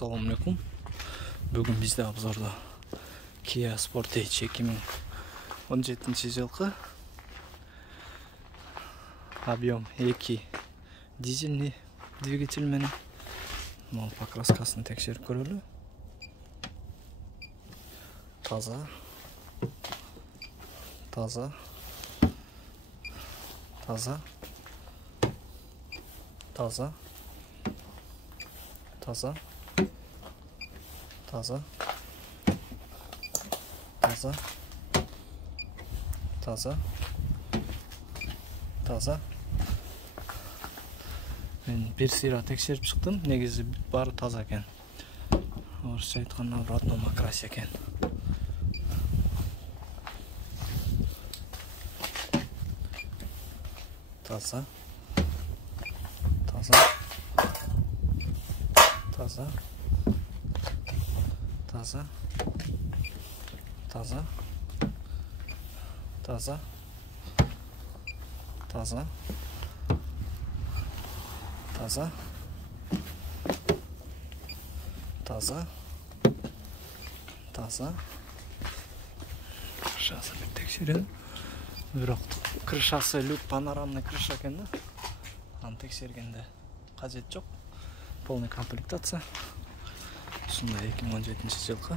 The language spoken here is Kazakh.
Assalamu alaikum. Бүгін бізде обзорда Kia Sportage 2017 жылғы объем 2 дизельный двигатель менен покраскасын текшерип көрөлү. Таза таза таза таза таза таза таза таза таза. Мен бир сыйра текшерип чыктым. Негизи баары таза экен. Орусча айтканда в родном окрасе экен. Таза таза таза таза таза таза таза таза таза таза. Крышасы бир текшерем. Бирок крышасы люк панорамный крыша экен да. Аны текшергенде кажет жок. Полный комплектация. Ушундай 2017 жылкы